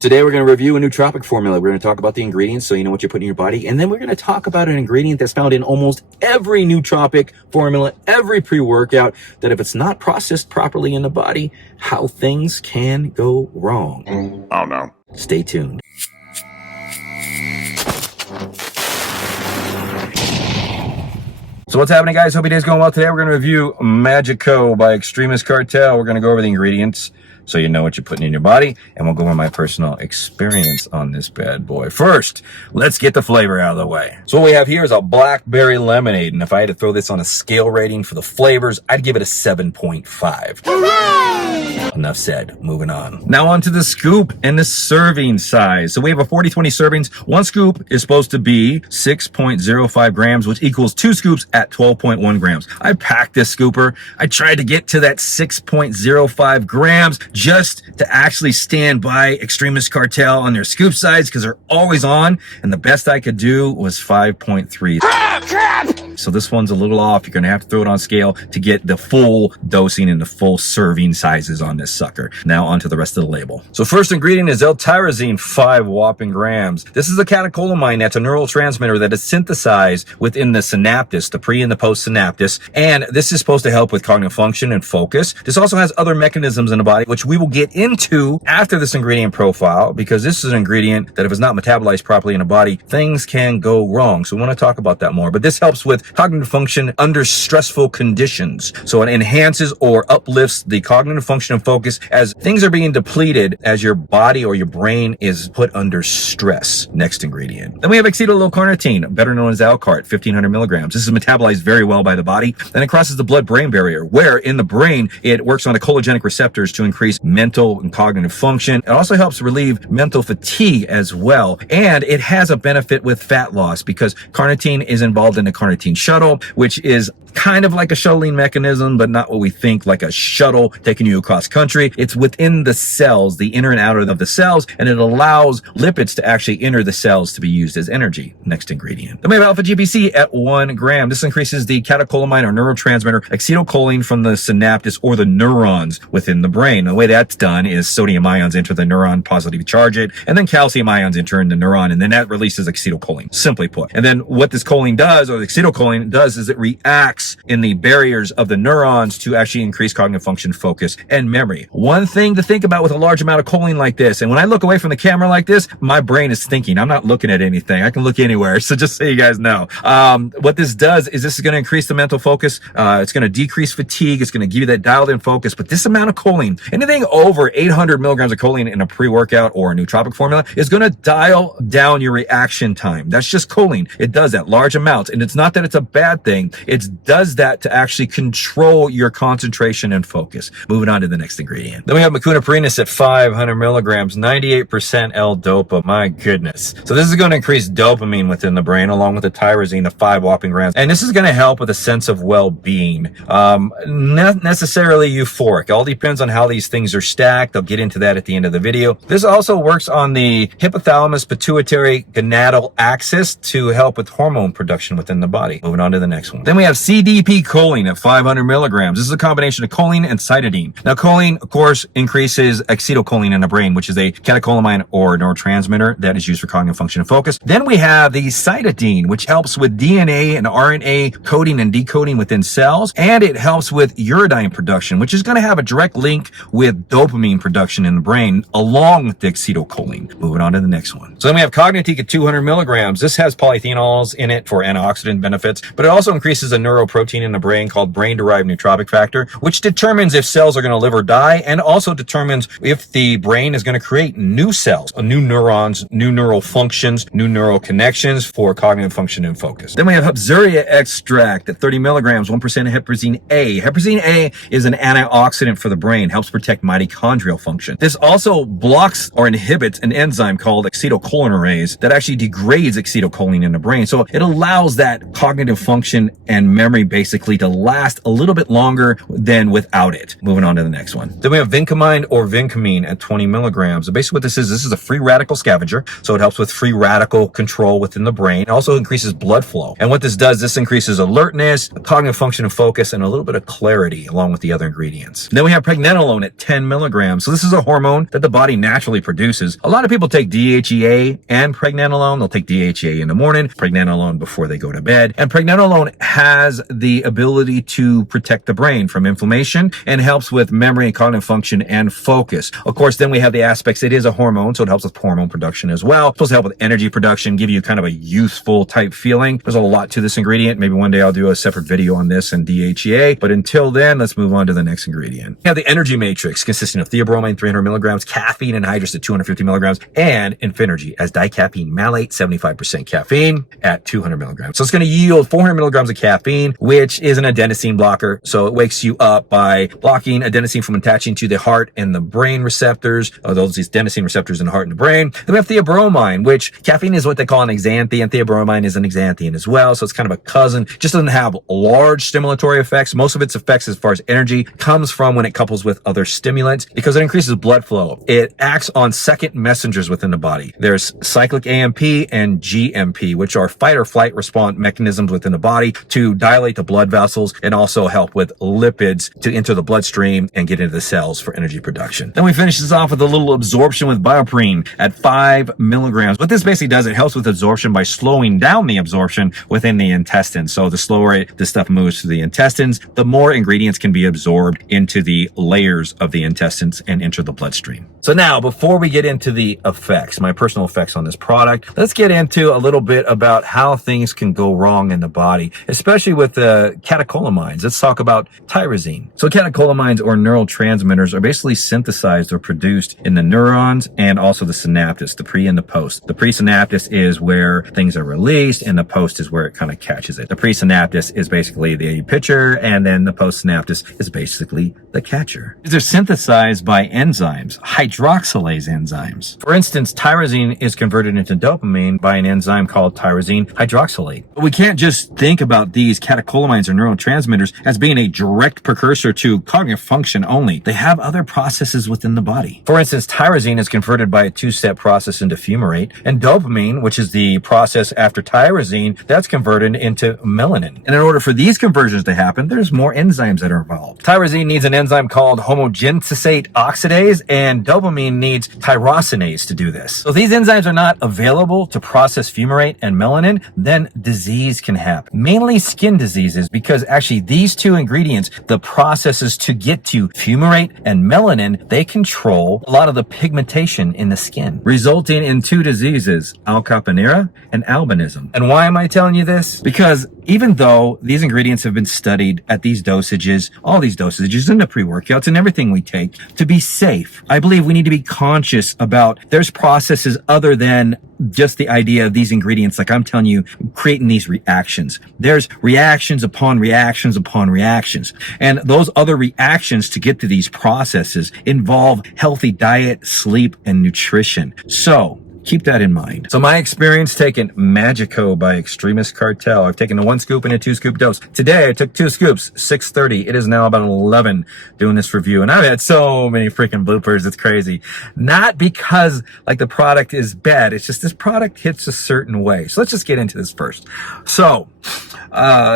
Today we're going to review a nootropic formula. We're going to talk about the ingredients so you know what you're putting in your body. And then we're going to talk about an ingredient that's found in almost every nootropic formula, every pre-workout, that if it's not processed properly in the body, how things can go wrong. Oh no. Stay tuned. So what's happening, guys? Hope your day's going well. Today we're going to review Magico by Xtremis Cartel. We're going to go over the ingredients so you know what you're putting in your body, and we'll go over my personal experience on this bad boy. First, let's get the flavor out of the way. So what we have here is a blackberry lemonade, and if I had to throw this on a scale rating for the flavors, I'd give it a 7.5. Enough said. Moving on. Now on to the scoop and the serving size. So we have a 40-20 servings. One scoop is supposed to be 6.05 grams, which equals 2 scoops at 12.1 grams. I packed this scooper. I tried to get to that 6.05 grams just to actually stand by Xtremis Cartel on their scoop size because they're always on, and the best I could do was 5.3. So this one's a little off. You're going to have to throw it on scale to get the full dosing and the full serving sizes on this sucker. Now onto the rest of the label. So first ingredient is Tyrosine, 5 whopping grams. This is a catecholamine that's a neurotransmitter that is synthesized within the synaptus, the pre and the post synaptus, and this is supposed to help with cognitive function and focus. This also has other mechanisms in the body, which we will get into after this ingredient profile, because this is an ingredient that if it's not metabolized properly in the body, things can go wrong. So we want to talk about that more, but this helps with cognitive function under stressful conditions. So it enhances or uplifts the cognitive function and focus as things are being depleted as your body or your brain is put under stress. Next ingredient. Then we have acetylcarnitine, better known as Alcart, 1500 milligrams. This is metabolized very well by the body. Then it crosses the blood-brain barrier, where in the brain, it works on the cholinergic receptors to increase mental and cognitive function. It also helps relieve mental fatigue as well. And it has a benefit with fat loss because carnitine is involved in the carnitine shuttle, which is kind of like a shuttling mechanism, but not what we think, like a shuttle taking you across country. It's within the cells, the inner and outer of the cells, and it allows lipids to actually enter the cells to be used as energy. Next ingredient. Then we have alpha GPC at 1 gram. This increases the catecholamine or neurotransmitter acetylcholine from the synaptus or the neurons within the brain. The way that's done is sodium ions enter the neuron, positively charge it, and then calcium ions enter in the neuron, and then that releases acetylcholine, simply put. And then what this choline does, or the acetylcholine does, is it reacts in the barriers of the neurons to actually increase cognitive function, focus, and memory. One thing to think about with a large amount of choline like this, and when I look away from the camera like this, my brain is thinking. I'm not looking at anything. I can look anywhere. So just so you guys know, what this does is this is going to increase the mental focus. It's going to decrease fatigue. It's going to give you that dialed in focus. But this amount of choline, anything over 800 milligrams of choline in a pre-workout or a nootropic formula, is going to dial down your reaction time. That's just choline. It does that large amounts. And it's not that it's a bad thing. It does that to actually control your concentration and focus. Moving on to the next ingredient. Then we have Macunaprinus at 500 milligrams, 98% L-Dopa. My goodness. So this is going to increase dopamine within the brain along with the tyrosine, the 5 whopping grams. And this is going to help with a sense of well-being. Not necessarily euphoric. It all depends on how these things are stacked. I'll get into that at the end of the video. This also works on the hypothalamus pituitary gonadal axis to help with hormone production within the body. Moving on to the next one. Then we have CDP choline at 500 milligrams. This is a combination of choline and cytidine. Now, choline, of course, increases acetylcholine in the brain, which is a catecholamine or neurotransmitter that is used for cognitive function and focus. Then we have the cytidine, which helps with DNA and RNA coding and decoding within cells, and it helps with uridine production, which is going to have a direct link with dopamine production in the brain, along with the acetylcholine. Moving on to the next one. So then we have Cognitique at 200 milligrams. This has polyphenols in it for antioxidant benefits, but it also increases a neuroprotein in the brain called brain-derived nootropic factor, which determines if cells are going to live or die, and also determines if the brain is going to create new cells, new neurons, new neural functions, new neural connections for cognitive function and focus. Then we have Hepzeria extract at 30 milligrams, 1% of heparin A. Heparin A is an antioxidant for the brain, helps protect mitochondrial function. This also blocks or inhibits an enzyme called acetylcholinesterase that actually degrades acetylcholine in the brain. So it allows that cognitive function and memory memory basically to last a little bit longer than without it. Moving on to the next one. Then we have vincomine or vincamine at 20 milligrams. So basically what this is a free radical scavenger. So it helps with free radical control within the brain. It also increases blood flow. And what this does, this increases alertness, cognitive function and focus, and a little bit of clarity along with the other ingredients. Then we have pregnenolone at 10 milligrams. So this is a hormone that the body naturally produces. A lot of people take DHEA and pregnenolone. They'll take DHEA in the morning, pregnenolone before they go to bed. And pregnenolone has the ability to protect the brain from inflammation and helps with memory and cognitive function and focus. Of course, then we have the aspects. It is a hormone, so it helps with hormone production as well. It's supposed to help with energy production, give you kind of a youthful type feeling. There's a lot to this ingredient. Maybe one day I'll do a separate video on this and DHEA. But until then, let's move on to the next ingredient. We have the energy matrix consisting of theobromine 300 milligrams, caffeine anhydrous at 250 milligrams, and Infinergy as dicaffeine malate, 75% caffeine at 200 milligrams. So it's going to yield 400 milligrams of caffeine, which is an adenosine blocker. So it wakes you up by blocking adenosine from attaching to the heart and the brain receptors, or these adenosine receptors in the heart and the brain. Then we have theobromine, which caffeine is what they call an xanthine, and theobromine is an xanthine as well. So it's kind of a cousin. Just doesn't have large stimulatory effects. Most of its effects as far as energy comes from when it couples with other stimulants because it increases blood flow. It acts on second messengers within the body. There's cyclic AMP and GMP, which are fight or flight response mechanisms within the body to dilate the blood vessels and also help with lipids to enter the bloodstream and get into the cells for energy production. Then we finish this off with a little absorption with bioperine at 5 milligrams. What this basically does, it helps with absorption by slowing down the absorption within the intestines. So the slower this stuff moves through the intestines, the more ingredients can be absorbed into the layers of the intestines and enter the bloodstream. So now, before we get into the effects, my personal effects on this product, let's get into a little bit about how things can go wrong in the body, especially with the catecholamines. Let's talk about tyrosine. So catecholamines or neurotransmitters are basically synthesized or produced in the neurons and also the synaptus, the pre and the post. The presynaptus is where things are released and the post is where it kind of catches it. The presynaptus is basically the pitcher and then the postsynaptus is basically the catcher. These are synthesized by enzymes, hydroxylase enzymes. For instance, tyrosine is converted into dopamine by an enzyme called tyrosine hydroxylate. But we can't just think about these catecholamines or neurotransmitters as being a direct precursor to cognitive function only. They have other processes within the body. For instance, tyrosine is converted by a two-step process into fumarate, and dopamine, which is the process after tyrosine, that's converted into melanin. And in order for these conversions to happen, there's more enzymes that are involved. Tyrosine needs an enzyme called homogeneous oxidase, and dopamine needs tyrosinase to do this. So if these enzymes are not available to process fumarate and melanin, then disease can happen. Mainly skin diseases, because actually these two ingredients, the processes to get to fumarate and melanin, they control a lot of the pigmentation in the skin, resulting in two diseases, alkapanera and albinism. And why am I telling you this? Because even though these ingredients have been studied at these dosages, all these dosages in the pre-workouts and everything we take to be safe, I believe we need to be conscious about there's processes other than just the idea of these ingredients, like I'm telling you, creating these reactions. There's reactions upon reactions upon reactions. And those other reactions to get to these processes involve healthy diet, sleep, and nutrition. So keep that in mind. So my experience taking Magico by Xtremis Cartel, I've taken a 1 scoop and a 2 scoop dose. Today I took 2 scoops, 6:30. It is now about 11 doing this review. And I've had so many freaking bloopers. It's crazy. Not because like the product is bad. It's just this product hits a certain way. So let's just get into this first. So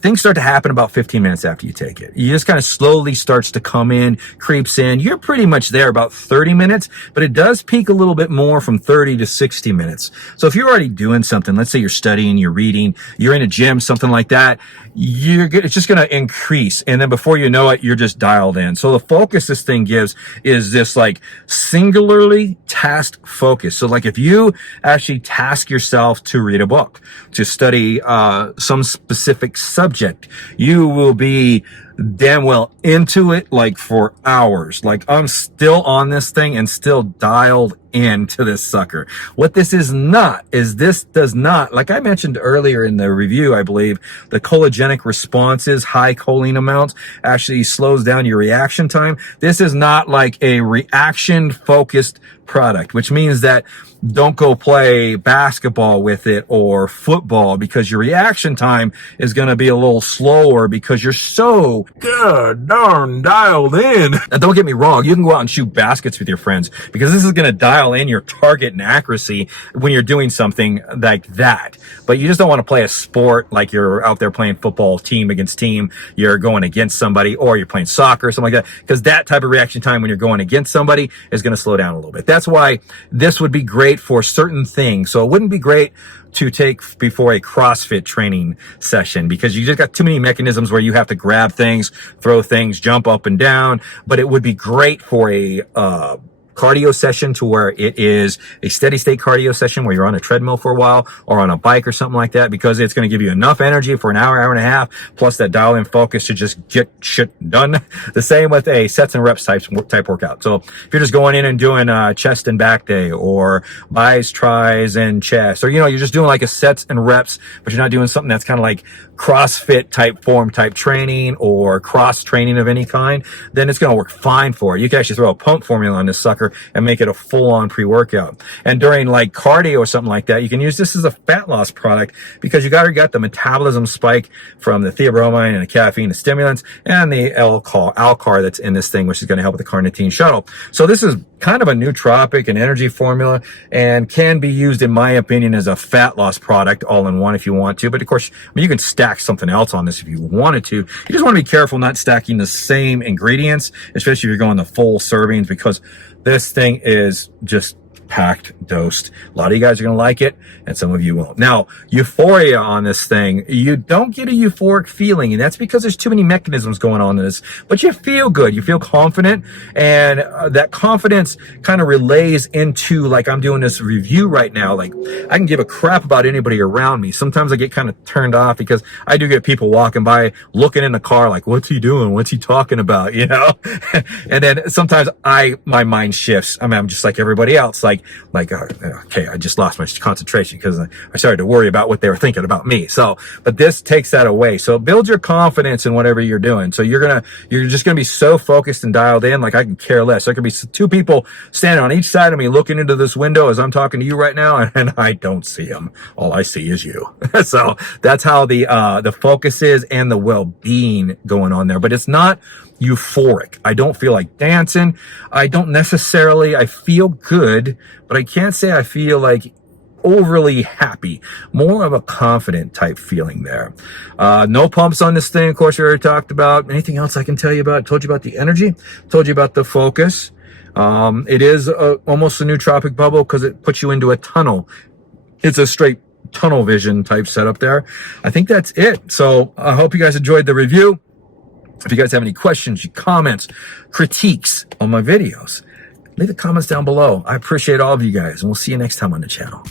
things start to happen about 15 minutes after you take it. You just kind of slowly starts to come in, creeps in. You're pretty much there about 30 minutes, but it does peak a little bit more from 30 to 60 minutes. So if you're already doing something, let's say you're studying, you're reading, you're in a gym, something like that, it's just going to increase. And then before you know it, you're just dialed in. So the focus this thing gives is this like singularly tasked focus. So like if you actually task yourself to read a book, to study some specific subject, you will be damn well into it like for hours. Like I'm still on this thing and still dialed into this sucker. What this is not is this does not, like I mentioned earlier in the review, I believe, the cholinergic responses, high choline amounts, actually slows down your reaction time. This is not like a reaction focused product, which means that don't go play basketball with it or football, because your reaction time is going to be a little slower because you're so good darn dialed in. Now, don't get me wrong, you can go out and shoot baskets with your friends, because this is going to dial in your target and accuracy when you're doing something like that. But you just don't want to play a sport like you're out there playing football, team against team, you're going against somebody, or you're playing soccer or something like that, because that type of reaction time when you're going against somebody is going to slow down a little bit. That's why this would be great for certain things. So it wouldn't be great to take before a CrossFit training session, because you just got too many mechanisms where you have to grab things, throw things, jump up and down. But it would be great for a cardio session, to where it is a steady state cardio session where you're on a treadmill for a while or on a bike or something like that, because it's going to give you enough energy for an hour, hour and a half, plus that dial in focus to just get shit done. The same with a sets and reps type workout. So if you're just going in and doing a chest and back day, or bis, tris, and chest, or, you're just doing like a sets and reps, but you're not doing something that's kind of like CrossFit type form type training or cross training of any kind, then it's going to work fine for it. You can actually throw a pump formula on this sucker and make it a full-on pre-workout. And during like cardio or something like that, you can use this as a fat loss product, because you already got the metabolism spike from the theobromine and the caffeine, the stimulants, and the alcar that's in this thing, which is going to help with the carnitine shuttle. So this is kind of a nootropic and energy formula, and can be used, in my opinion, as a fat loss product all in one if you want to. But of course, you can stack something else on this if you wanted to. You just want to be careful not stacking the same ingredients, especially if you're going the full servings, because this thing is just packed, dosed. A lot of you guys are going to like it, and some of you won't. Now, euphoria on this thing, you don't get a euphoric feeling, and that's because there's too many mechanisms going on in this, but you feel good, you feel confident, and that confidence kind of relays into, like I'm doing this review right now, like I can give a crap about anybody around me. Sometimes I get kind of turned off, because I do get people walking by looking in the car like, what's he doing? What's he talking about? And then sometimes my mind shifts. I mean, I'm just like everybody else, okay, I just lost my concentration because I started to worry about what they were thinking about me. So, but this takes that away. So build your confidence in whatever you're doing. So you're just gonna be so focused and dialed in, like I can care less. There could be two people standing on each side of me looking into this window as I'm talking to you right now, and I don't see them. All I see is you. So that's how the focus is, and the well-being going on there. But it's not euphoric. I don't feel like dancing. I feel good, but I can't say I feel like overly happy. More of a confident type feeling there. No pumps on this thing, of course, we already talked about. Anything else I can tell you about? Told you about the energy, told you about the focus. It is almost a nootropic bubble, because it puts you into a tunnel. It's a straight tunnel vision type setup there. I think that's it. So I hope you guys enjoyed the review. If you guys have any questions, comments, critiques on my videos, leave the comments down below. I appreciate all of you guys, and we'll see you next time on the channel.